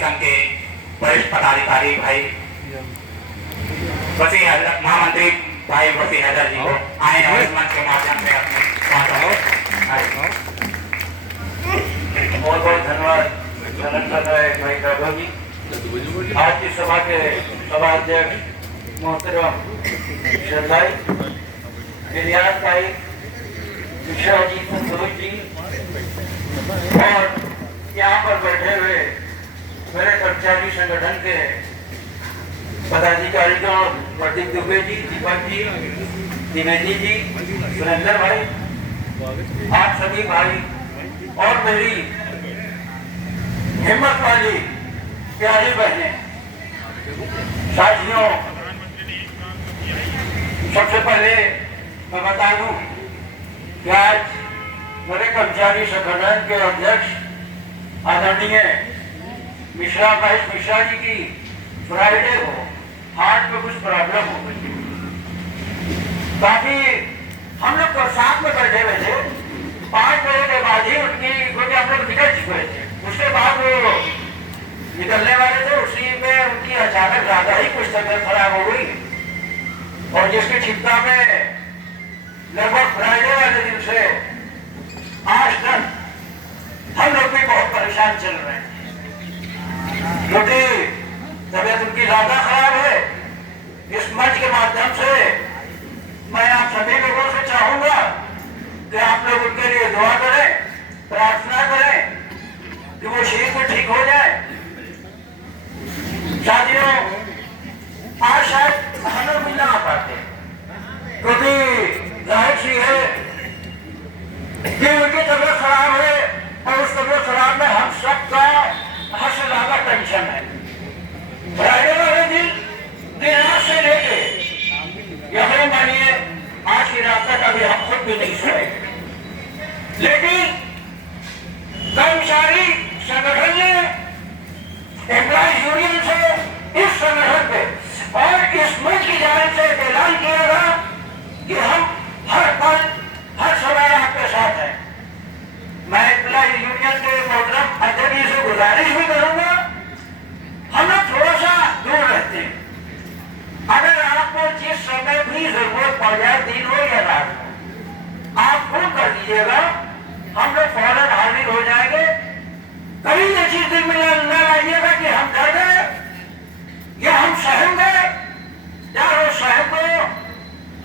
संघ के वरिष्ठ पदाधिकारी भाई वसी महामंत्री भाई वसी हैदर जी को आए और इस मंच के माध्यम से अपने बहुत बहुत धन्यवाद भाई राघव जी। आज की सभा के सभा अध्यक्ष मोहतरम श्रद्धाई गिरियाज भाई, विशाल जी, संतोष जी और यहाँ पर बैठे हुए मेरे कर्मचारी संगठन के पदाधिकारीगण प्रदीप दुबे जी, दीपक जी, द्विवेदी जी, सुरेंद्र भाई, आप सभी भाई और मेरी हिम्मत वाली प्यारी बहनें, साथियों, सबसे पहले मैं बता दूं कि आज मेरे कर्मचारी संगठन के अध्यक्ष आदरणीय मिश्रा भाई मिश्रा जी की फ्राइडे को हार्ट में कुछ प्रॉब्लम हो गई। काफी हम लोग तो साथ में बैठे हुए थे, 5 बजे के बाद ही उनकी क्योंकि हम लोग निकल चुके थे, उसके बाद वो निकलने वाले थे, उसी में उनकी अचानक ज्यादा ही कुछ तबियत खराब हो गई और जिसकी चिंता में लगभग फ्राइडे वाले दिन से आज तक हम लोग भी बहुत परेशान चल रहे हैं क्योंकि तबियत उनकी ज्यादा खराब है। इस मंच के माध्यम से मैं आप सभी लोगों से चाहूंगा कि आप लोग उनके लिए दुआ करें, प्रार्थना करें कि वो शीघ्र ठीक हो जाए। साथियों, आज शायद हम लोग मिल ना पाते क्योंकि जाहिर सी है कि उनकी तबियत खराब है और उस तबियत खराब में हम सबका हद से ज्यादा टेंशन है। फ्राइडे वाले दिन रात से लेके यही मानिए आज की रात तक अभी हम खुद भी नहीं सोए, लेकिन कर्मचारी संगठन ने एम्प्लॉइज यूनियन से इस संगठन पे और इस मंच की जानिब से ऐलान किया था कि हम हर पल हर समय आपके साथ हैं। मैं एम्प्लॉइज यूनियन के मोहतरम अध्यक्ष जी से गुजारिश भी करूंगा, हम लोग थोड़ा सा दूर रहते हैं। अगर आपको जिस समय भी जरूरत पड़ जाए, दिन हो या रात हो, आप फोन कर दीजिएगा, हम लोग फौरन हाजिर हो जाएंगे। कभी ये चीज दिन में न लाइएगा कि हम डर गए या हम सहम गए, यार वो सहम को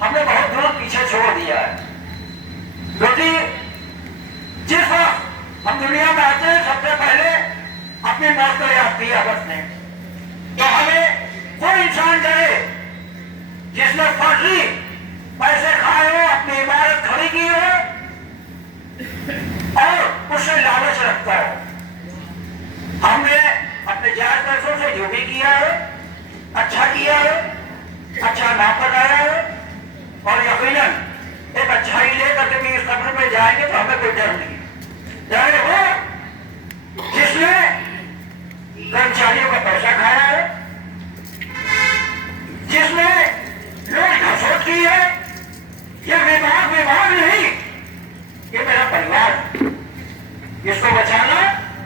हमने बहुत दूर पीछे छोड़ दिया है क्योंकि जिस वक्त हम दुनिया में आते हैं सबसे पहले अपनी मौत को याद किया बस ने, तो हमें कोई इंसान करे जिसने फर्जी पैसे खाए हो, अपनी इमारत खड़ी की हो और उससे लालच रखता है। हमने अपने जायज पैसों से जो भी किया है अच्छा किया है, अच्छा नाम बताया है और यकीनन एक अच्छाई लेकर के भी इस कब्र में जाएंगे तो हमें कोई डर नहीं। चाहे वो जिसने कर्मचारियों का पैसा खाया है, जिसने लोग घसोट की है, यह विभाग नहीं, ये मेरा परिवार है, इसको बचाना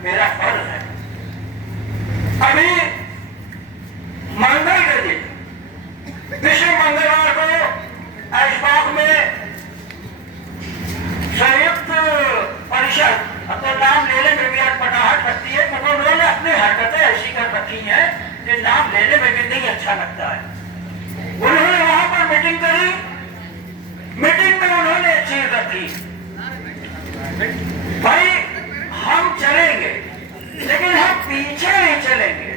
मेरा फर्ज है। अभी मंगल के दिन पिछले मंगलवार को ऐशबाग में संयुक्त परिषद अपने नाम लेने में भी अटपटाहट लगती है क्योंकि उन्होंने अपनी हरकतें ऐसी कर रखी हैं कि नाम लेने में भी नहीं अच्छा लगता है। उन्होंने वहां पर मीटिंग करी, मीटिंग में उन्होंने एक चीज रखी, भाई हम चलेंगे लेकिन हम पीछे नहीं चलेंगे।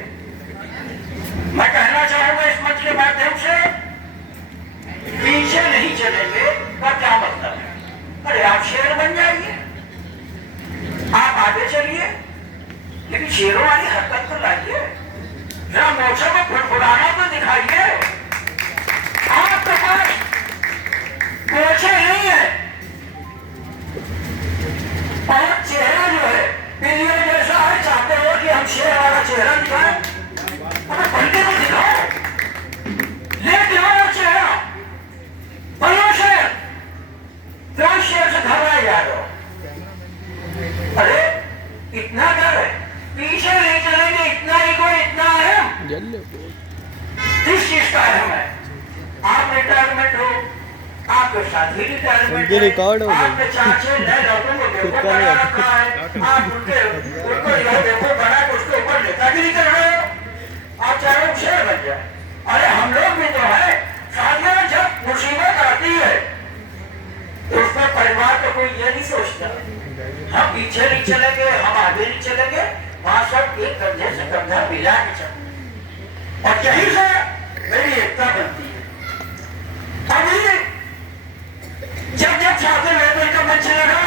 मैं कहना चाहूंगा इस मंच के माध्यम से, पीछे नहीं चलेंगे का क्या मतलब है? अरे आप शेर बन जाइए, आप आगे चलिए, लेकिन शेरों वाली हरकत तो लाइए, जरा मोर्चा को फुड़फुड़ाना तो दिखाइए। आपके पास मोर्चे नहीं है और चेहरा जो है पिलियों जैसा है, चाहते हो कि हम शेर वाला चेहरा दिखाएं, अगर बंदे को दिखाओ, लेके आओ चेहरा, बनो शेर, फिर शेर से घबराए जा रहे हो। अरे इतना डर है, पीछे नहीं चलेंगे, इतना ही आपके साथी रिटायरमेंट उनकी रिकॉर्ड हो गई। आपके 4-6 नए लोगों को देखो कितना बना है? रखा है, आप उनको यह देखो बना के उसके ऊपर नेतागिरी कर रहे हो, आप चाहे शेर बन जाए। अरे हम लोग भी तो है साथियों, जब मुसीबत आती है तो उसमें परिवार का कोई ये नहीं सोचता हम पीछे नहीं चलेंगे, हम आगे नहीं चलेंगे, वहां सब एक कंधे से कंधा मिला के चलेंगे और यहीं से मेरी एकता बनती है। अभी जब जब छात्र लेवल का मंच लगा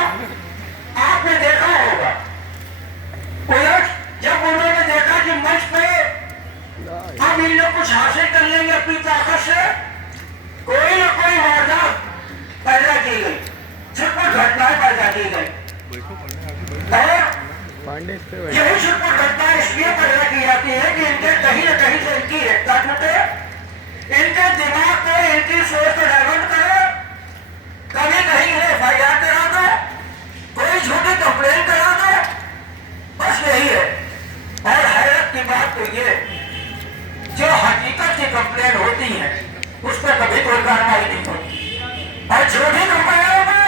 आपने देखा होगा, जब उन्होंने देखा कि मंच पे अब इन लोग कुछ हासिल कर लेंगे अपनी ताकत से, कोई ना कोई वारदात पैदा की गई, छिटपुट घटनाएं पैदा की गई और यही छिटपुट घटनाएं इसलिए पैदा की जाती है कि इनके कहीं न कहीं से इनकी एकता टूटे, इनके दिमाग को इनकी सोच को डाइवर्ट करे, कभी कहीं FIR करा दो, कोई झूठी कंप्लेन करा दो, बस यही है। और हैरत की बात तो ये जो हकीकत की कंप्लेन होती है उस पर कभी कोई कार्रवाई नहीं होती और झूठी कंप्लेनों में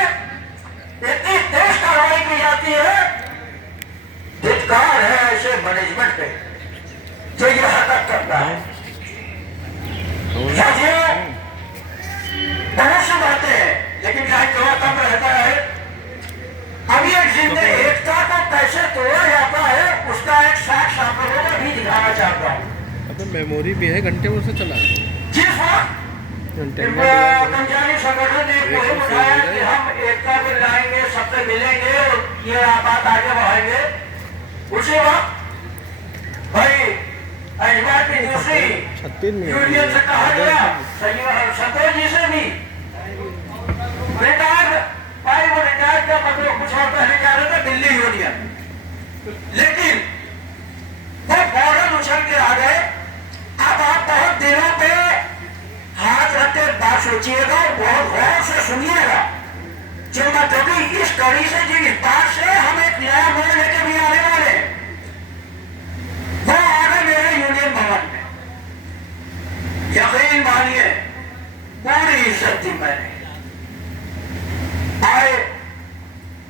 इतनी तेज कार्रवाई की जाती है। धिक्कार है ऐसे मैनेजमेंट पे जो ये हरकत करता है। साथियों बहुत सी बातें हैं लेकिन टाइम थोड़ा कम रहता है। अभी एक जिंदगी एकता को कैसे तोड़ा जाता है उसका एक साक्ष्य आप लोगों को भी दिखाना चाहता हूँ। मेमोरी भी है, घंटे भर से चला है। जिस वक्त घंटे पंजाबी संगठन ने मुहिम उठाया कि हम एकता को लाएंगे, सबसे मिलेंगे और ये बात आगे बढ़ाएंगे, उसी वक्त भाई अजमेर की दूसरी 36 मिनट यूनियन से कहा गया, संतोष जी से भी रिटायर भाई, वो रिटायर का मतलब कुछ और पहले जा रहे थे दिल्ली यूनियन, लेकिन वो फौरन उछल के आ गए। अब आप बहुत दिनों पे हाथ रख के बात सोचिएगा और बहुत गौर से सुनिएगा, जो मतलब इस कड़ी से जिस बात से हम एक नया मोड़ लेके भी आने वाले, वो आगे मेरे यूनियन भवन में यकीन मानिए पूरी इज्जत दी मैंने। आए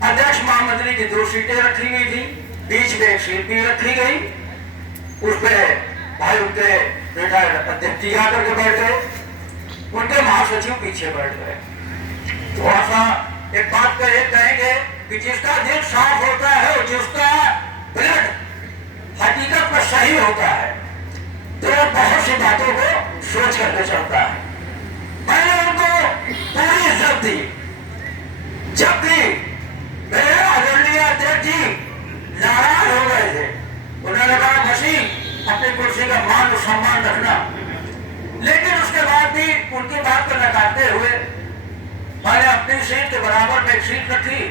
अध्यक्ष महामंत्री की 2 सीटें रखी गई थी, बीच में एक सीट भी रखी गई, उस पर भाई उनके रिटायर्ड अध्यक्ष जी आकर के बैठ गए, उनके महासचिव पीछे बैठ गए। थोड़ा सा एक बात पे कहेंगे कि जिसका दिल साफ होता है और जिसका ब्लड हकीकत में सही होता है तो बहुत सी बातों को सोच करके चलता है। मैंने उनको पूरी इज्जत दी। जब भी मेरे आदरणीय अध्यक्ष जी नाराज हो गए थे, उन्होंने कहा मसीह अपनी कुर्सी का मान और सम्मान रखना, लेकिन उसके बाद भी उनकी बात को नकारते हुए मैंने अपनी सीट के बराबर में एक सीट रखी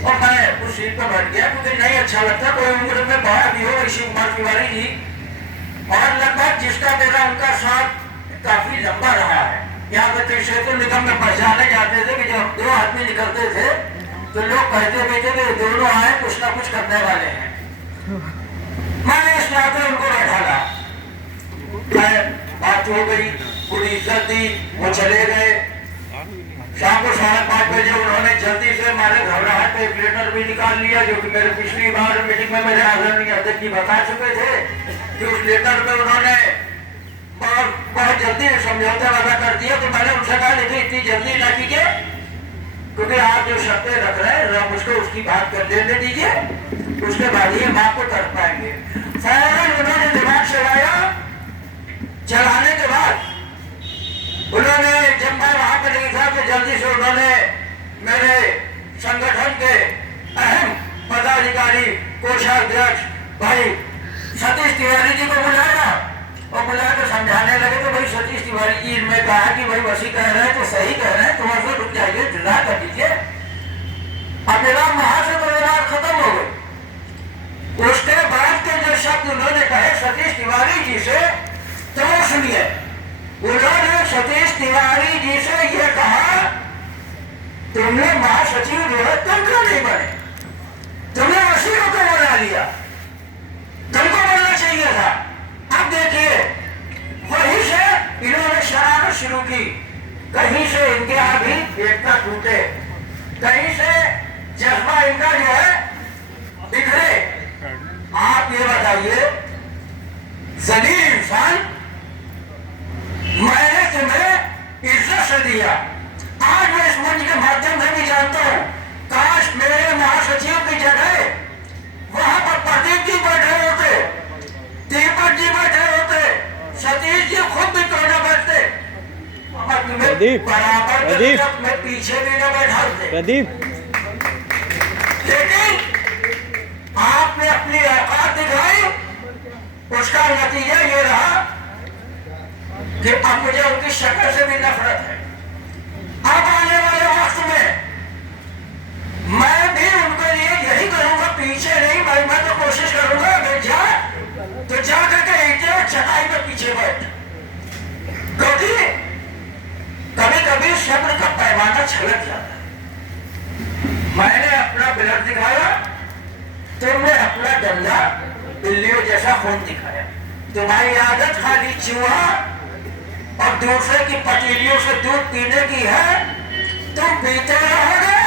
और मैं उस सीट पर बैठ गया, क्योंकि नहीं अच्छा लगता कोई उम्र में बड़ा भी हो, ऋषि कुमार तिवारी जी, और लगभग जिसका मेरा उनका साथ काफी लंबा रहा है। यहाँ पे त्रिशेतु निगम में पहचाने जाते थे कि जब 2 आदमी निकलते थे तो लोग कहते थे कि दोनों आए कुछ ना कुछ करने वाले हैं। मैंने इस नाते उनको बैठाला, बात हो गई, पूरी इज्जत दी, वो चले गए। शाम को 5:30 बजे उन्होंने जल्दी से हमारे घबराहट पे एक लेटर भी निकाल लिया, जो कि मेरे पिछली बार मीटिंग में मेरे आदरणीय अध्यक्ष जी बता चुके थे कि उस लेटर पे उन्होंने बहुत जल्दी समझौता वादा कर दिया। तो मैंने उनसे कहा देखिए इतनी जल्दी ना कीजिए, क्योंकि आप जो शर्तें रख रहे हैं मुझको उसकी बात कर लेने दीजिए, उसके बाद ही हम आपको कर पाएंगे। फौरन उन्होंने दिमाग चलाया, चलाने के बाद उन्होंने, जब मैं वहां पर नहीं था तो जल्दी से उन्होंने मेरे संगठन के अहम पदाधिकारी कोषाध्यक्ष भाई सतीश तिवारी जी को बुलाया और बुलाकर समझाने लगे। तो भाई सतीश तिवारी जी ने कहा कि भाई वसी कह रहे हैं तो सही कह रहे हैं, थोड़ा सा रुक जाइए, जुदा कर दीजिए। अब मेरा वहां से तो बात खत्म हो गई। उसके बाद के जो शब्द उन्होंने कहे सतीश तिवारी जी से, तो सुनिए, उन्होंने सतीश तिवारी जी से यह कहा तुमने महासचिव जो है तुम क्यों नहीं बने, तुमने वसीलों को बना लिया, तुमको बनना चाहिए था। अब देखिए वहीं से इन्होंने शरारत शुरू की, कहीं से इनके आगे बताइए जलील इंसान, मैंने तुम्हें इज्जत से दिया, आज मैं इस मंच के माध्यम से भी जानता हूं, काश मेरे महासचिव की जगह वहां पर प्रदीप जी बैठे होते, दीपक जी बैठे होते, सतीश जी खुद भी क्यों न बैठते, और तुम्हें प्रदीप, बराबर प्रदीप, मैं पीछे भी न बैठाते। प्रदीप, लेकिन आपने अपनी औकात दिखाई, उसका नतीजा ये रहा कि अब मुझे उनकी शक्ल से भी नफरत है। अब आने वाले वक्त में मैं भी उनके लिए यही करूंगा, पीछे नहीं, मैं तो कोशिश करूंगा अगर जाए तो जा करके ईंटें और चटाई में पीछे बैठ, क्योंकि कभी कभी सब्र का पैमाना छलक जाता है। मैंने अपना ब्लड दिखाया, तुमने अपना डंडा बिल्लियों जैसा खून दिखाया। तुम्हारी आदत खाली चूहा और दूसरे की पतीलियों से दूध पीने की है, तुम पीते रहोगे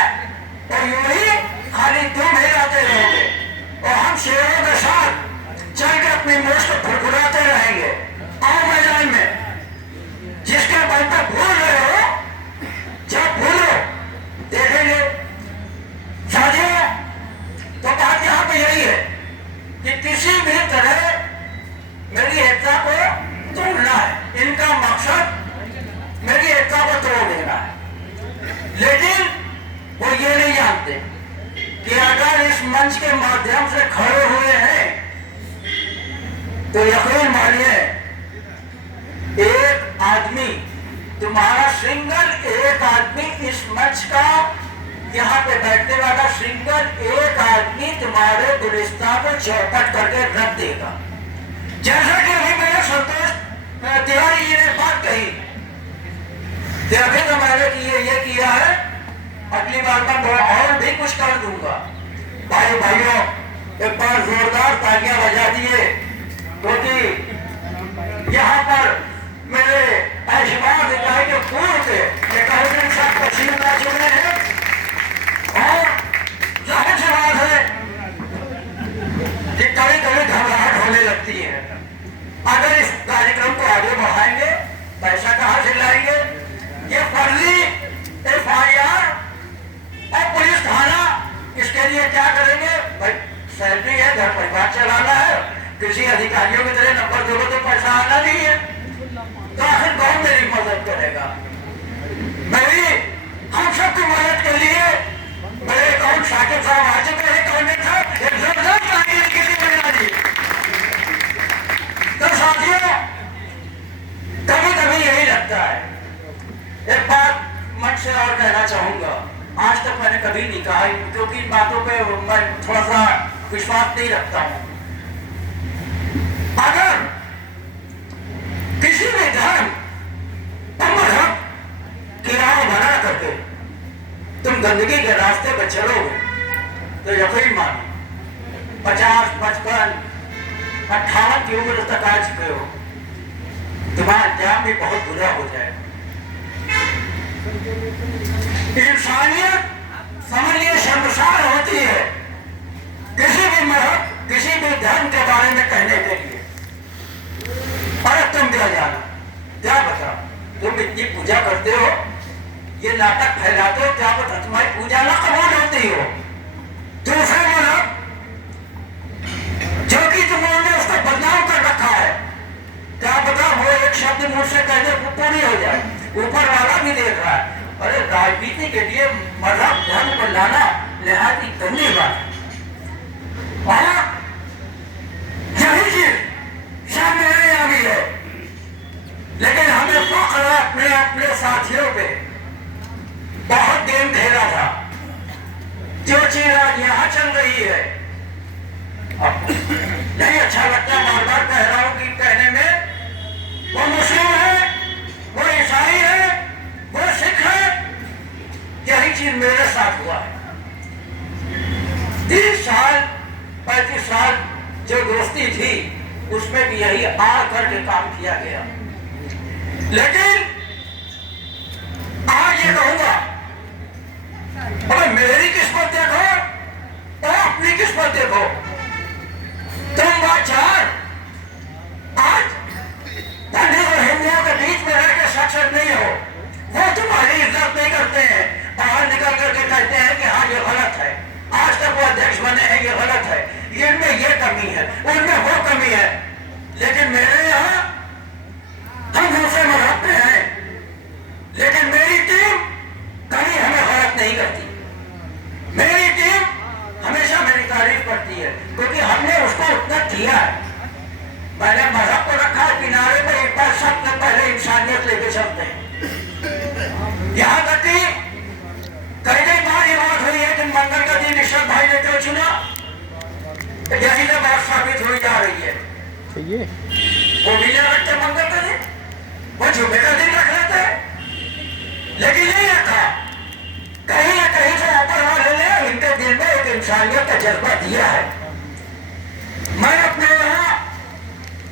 और यूं ही खाली तुम हिलाते रहोगे और हम शेरों के साथ चल के अपनी मोश को फुरफुराते रहेंगे। आओ मैदान में, जिसके बल पर भूल रहे हो, जब भूलो देखेंगे। साथियों, तो बात यहाँ पे यही है कि किसी भी तरह मेरी एकता को तोड़ना है, इनका मकसद मेरी एकता को तोड़ देना है। लेकिन वो ये नहीं जानते कि अगर इस मंच के माध्यम से खड़े हुए हैं तो यकीन मानिए, एक आदमी, तुम्हारा सिंगल एक आदमी, इस मंच का यहाँ पे बैठने वाला सिंगल एक आदमी तुम्हारे गुलिस्तान को चौपट करके रख देगा। जैसा कि अभी मेरे संतोष तिवारी जी ने बात कही, अभी तो मैंने ये किया है, अगली बार मैं और भी कुछ कर दूंगा। भाइयों, एक बार जोरदार तालियां बजा दिए, क्योंकि यहाँ पर मेरे ऐशबाज इकाई के पूर्व के साथ पसीने का चुने हैं और जाहिर सी बात है कि कभी कभी घबराहट होने लगती है। अगर इस कार्यक्रम को आगे बढ़ाएंगे, पैसा कहाँ से लाएंगे? ये फर्जी FIR और पुलिस थाना, इसके लिए क्या करेंगे भाई? सैलरी है, घर परिवार चलाना है, किसी अधिकारियों की तरह नंबर दोगे तो पैसा आना नहीं है, तो आखिर कौन मेरी मदद करेगा? मेरी हम सबकी मदद के लिए मेरे अकाउंट साकिब साहब आ चुके हैं, अकाउंटेंट साहब, एक जबरदस्त ताली किसी को मिला दी। तो साथियों, कभी कभी यही लगता है, एक बात मन से और कहना चाहूंगा, आज तक मैंने कभी नहीं कहा, क्योंकि इन बातों पे मैं थोड़ा सा विश्वास नहीं रखता हूं। अगर किसी भी धर्म और मजहब की राह बना करके तुम गंदगी के रास्ते पर चलोगे तो यकीन मानो 50, 55, 58 की उम्र तक आ चुके हो, तुम्हारा अंजाम भी बहुत बुरा हो जाएगा। इंसानियत समझिए शर्मसार होती है किसी भी मजहब, किसी भी धर्म के बारे में कहने के लिए। अरे तुम क्या जानो, क्या बताओ, तुम इतनी पूजा करते हो, ये नाटक फैलाते हो, क्या पता तुम्हारी पूजा ना कबूल होती हो। दूसरे मजहब जो कि तुमने उसको बदनाम कर रखा है, क्या पता वो एक शब्द मुझसे कहने को पूरी हो जाए, ऊपर वाला भी देख रहा है। अरे राजनीति के लिए मजहब धर्म को लाना निहायत ही गंदी बात है। यही चीज सामने आ गई है, लेकिन हमें फख्र है अपने अपने साथियों पे। बहुत गेम खेला था, जो चीज आज यहाँ चल रही है अब नहीं अच्छा लगता, बार बार कह रहा हूं कि कहने में, वो मुस्लिम है, वो ईसाई है, वो सिख है, यही चीज मेरे साथ हुआ है। 30 साल 35 साल जो दोस्ती थी उसमें भी यही आ करके काम किया गया। लेकिन आज ये कहूंगा, अगर मेरी किस्मत देखो और अपनी किस्मत देखो, तुम बाचार आज पंडित और हिंदुओं के बीच में रह के सक्षम नहीं हो, वो तुम्हारी इज्जत नहीं करते हैं, बाहर निकल करके कहते हैं कि हाँ ये गलत है, आज तक वो अध्यक्ष बने हैं ये गलत है, इनमें ये कमी है, उनमें वो कमी है। लेकिन मेरे यहाँ हम दूसरे मजहब पे हैं, लेकिन मेरी टीम कभी हमें गलत नहीं करती। मेरी टीम हमेशा मेरी तारीफ करती है, क्योंकि हमने उसको उतना किया है। मैंने मजहब को रखा है किनारे पे, एक बार सबसे पहले इंसानियत लेके चलते हैं। यहाँ तक कि कई बार ये बात हुई है कि मंगल का दिन ऋषभ भाई ने क्यों चुना, तो यही तो बात साबित हुई जा रही है। ये वो भी नहीं रखते मंगल का दिन, वो जुमे का दिन रख लेते हैं, लेकिन नहीं रखा। कहीं ना कहीं से ऊपर वाले ने इनके दिल में एक इंसानियत का जज्बा दिया है। मैं अपने यहाँ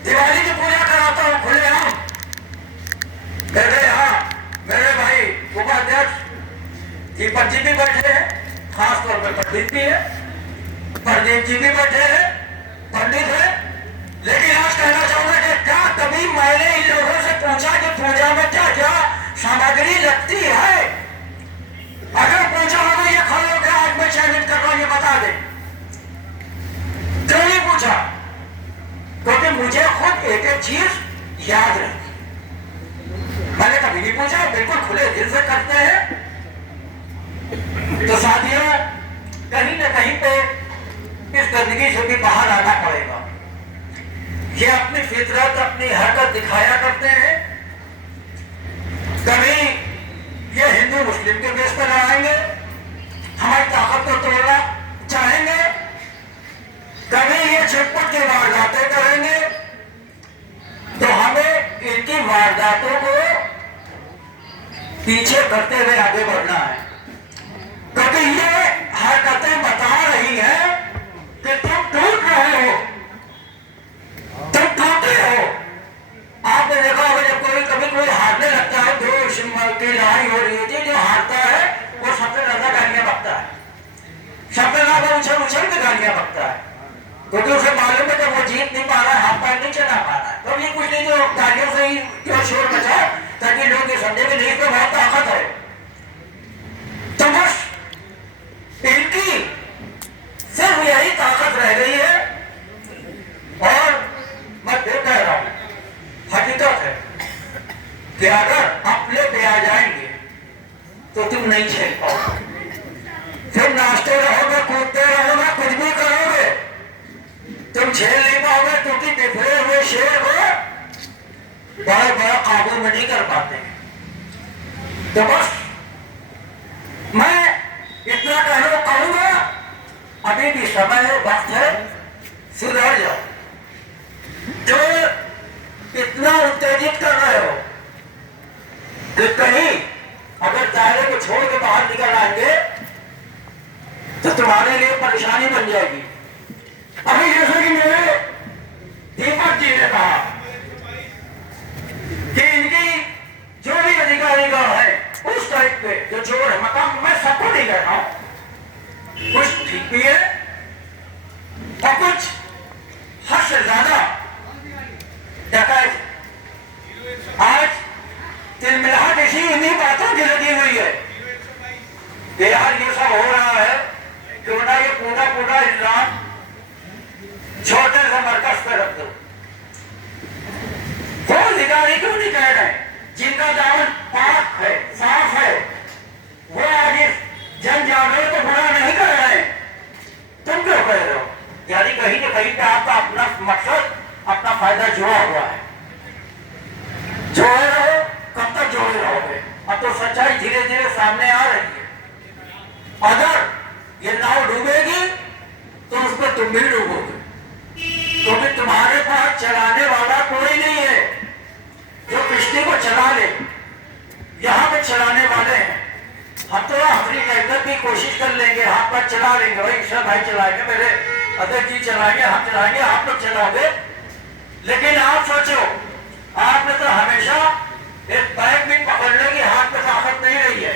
दिवाली की पूजा कराता हूँ खुलेआम। मेरे यहाँ मेरे भाई उपाध्यक्ष दीपक जी भी बैठे हैं, खासतौर पर पंडित भी है, प्रदीप जी भी बैठे हैं, पंडित है। लेकिन आज कहना चाहूंगा कि क्या कभी मैंने इन लोगों से पूछा कि पूजा में क्या क्या सामग्री लगती है? अगर पूछा होगा ये खड़े होकर आज मैं चयनित कर रहा हूं ये बता दे, क्यों नहीं पूछा? क्योंकि मुझे खुद एक एक चीज याद रहती। मैंने कभी नहीं पूछा, बिल्कुल खुले दिल से करते हैं। तो साथियों, कहीं ना कहीं पे इस गंदगी से भी बाहर आना पड़ेगा। ये अपनी फितरत अपनी हरकत दिखाया करते हैं। कभी ये हिंदू मुस्लिम के बेस पर लड़ाएंगे, हमारी ताकत को तोड़ना चाहेंगे, कभी ये छिटपुट की वारदातें करेंगे। तो हमें इनकी वारदातों को पीछे करते हुए आगे बढ़ना है, क्योंकि ये हरकतें बता रही हैं कि तुम टूट रहे हो, तुम टूटे हो। आपने देखा होगा जब कभी कोई हारने लगता है, दो की लड़ाई हो रही होती है, जो हारता है वो सबसे ज्यादा गालियां बकता है, सबसे ज्यादा उछल उछल के गालियां बकता है, क्योंकि उसे मालूम है जब वो जीत नहीं पा रहा है, हाथ पैर नहीं चला पा रहा है, तो ये कुछ नहीं, जो गालियों से ही क्यों शोर मचा, ताकि लोग ये समझे कि नहीं तो बहुत ताकत है। तो बस इनकी सिर्फ यही ताकत रह गई है। और मैं फिर कह रहा हूं, हकीकत है कि अगर अपने पे आ जाएंगे तो तुम नहीं झेल पाओगे, फिर नाचते रहोगे, कूदते रहोगे, कुछ भी करोगे, तुम झेल नहीं पाओगे, क्योंकि बिखरे हुए शेर को बड़े बड़े काबू में नहीं कर पाते। तो बस मैं इतना कहूंगा, अभी भी समय है, वक्त है, सुधर जाओ। जो इतना उत्तेजित कर रहे हो कि कहीं अगर दायरे को छोड़ के बाहर निकल आएंगे तो तुम्हारे लिए परेशानी बन जाएगी। अभी जैसे कि मेरे दीपक जी ने कहा कि इनकी जो भी अधिकारीगण है उस टाइप पे जो चोर है, मतलब मैं सबको नहीं कहता हूं, कुछ ठीक भी है और कुछ हद से ज्यादा डकैत। आज तिलमिलाहट इन्हीं बातों की लगी हुई है कि यार ये सब हो रहा है, क्यों ना ये पूरा इल्जाम छोटे से मरकज पे रख दो। वो अधिकारी क्यों नहीं कह रहे जिनका दामन पाक है, साफ है, वो आज जन जागरण को बुरा नहीं कर रहे, तुम क्यों कह रहे हो? यानी कहीं ना कहीं पे आपका अपना मकसद, अपना फायदा जुड़ा हुआ है। जोड़े रहो, कब तक जोड़े रहोगे? अब तो सच्चाई धीरे धीरे सामने आ रही है। अगर ये नाव डूबेगी तो उस पर तुम भी डूबोगे, क्योंकि तुम्हारे पास चलाने वाला कोई नहीं है जो किश्ती को चला ले। यहाँ पे चलाने वाले हैं, हम तो अपनी मेहनत की कोशिश कर लेंगे, हाथ पर चला लेंगे, भाई ईश्वर भाई चलाएंगे, मेरे अध्यक्ष जी चलाएंगे, हम चलाएंगे, आप लोग चलाओगे। लेकिन आप सोचो, आपने तो हमेशा एक बैग भी पकड़ने की हाथ में ताकत नहीं रही है।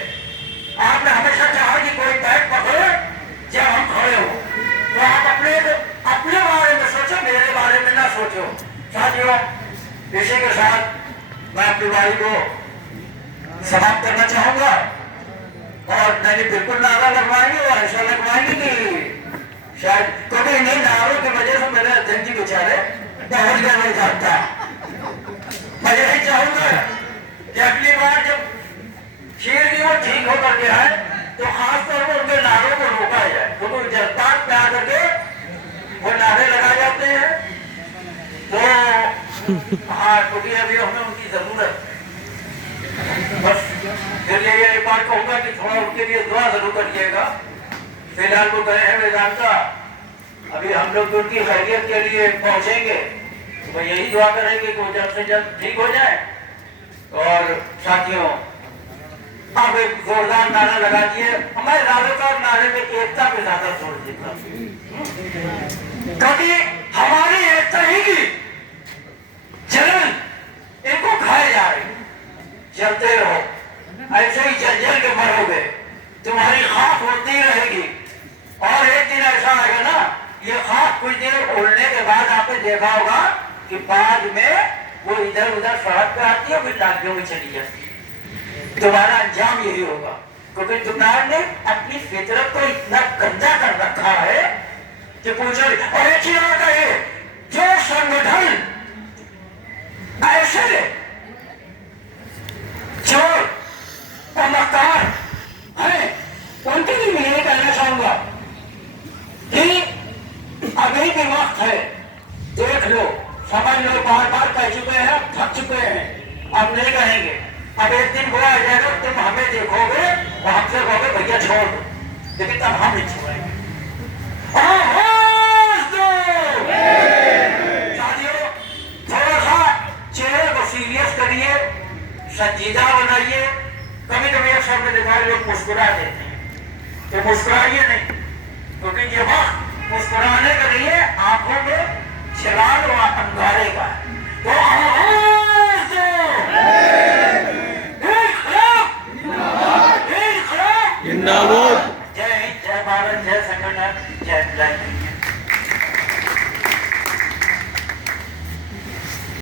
आपने हमेशा चाहा कि कोई बैग पकड़े जब हम खड़े हो, तो आप अपने बारे में सोचो, मेरे सोचो। साथियों, इसी के साथ मैं अपनी वाणी को समाप्त करना चाहूंगा और मैंने बिल्कुल नारा लगवाएंगे और ऐसा लगवाएंगे कि शायद क्योंकि इन्हीं नारों की वजह से मेरे अध्यक्ष जी बेचारे बहुत गड़बड़ जाता है। मैं यही चाहूंगा कि अगली बार जब शेर की वो ठीक होकर के आए तो खासतौर पर उनके नारों को रोका जाए, क्योंकि जज्बात में आकर के वो नारे लगाए जाते हैं। तो हाँ, क्योंकि अभी हमें उनकी जरूरत है। बस फिर ये एक बार कहूंगा कि थोड़ा उनके लिए दुआ जरूर करिएगा। फिलहाल वो गए हैं वेदांता, अभी हम लोग उनकी खैरियत के लिए पहुंचेंगे, तो यही दुआ करेंगे कि वो जल्द से जल्द ठीक हो जाए। और साथियों, अब एक जोरदार नारा लगा दिए। हमारे राजस्थान नारे में एकता पे ज्यादा जोर देता, क्योंकि हमारी एकता ही की जलन इनको खाए जा रही। चलते रहो, ऐसे ही जल जल के मरोगे, तुम्हारी खाक उड़ती रहेगी और एक दिन ऐसा आएगा ना, ये खाक कुछ देर उड़ने के बाद आपने देखा होगा कि बाद में वो इधर उधर सड़क पे आती है, फिर नालियों में चली जाती है। तुम्हारा अंजाम यही होगा, क्योंकि तुमने अपनी फितरत को इतना गंदा कर रखा है कि पूछो। और एक ही बात है, जो संगठन ऐसे चोर और मक्कार है, उनके लिए मैं ये कहना चाहूंगा कि अभी भी वक्त है, देख लो, समझ लो, बार बार कह चुके हैं, थक चुके हैं, अब नहीं कहेंगे। अब एक दिन वो आ जाएगा, तुम हमें देखोगे और हमसे कहोगे भैया छोड़ दो, लेकिन तब हम नहीं छोड़ेंगे। साथियों, थोड़ा सा चेहरे को सीरियस करिए, संजीदा बनाइए। कभी कभी एक शब्द दिखाए लोग मुस्कुरा देते हैं, तो मुस्कुराइए नहीं, क्योंकि ये वक्त मुस्कुराने के लिए आंखों में चिराग और अंगारे का है। तो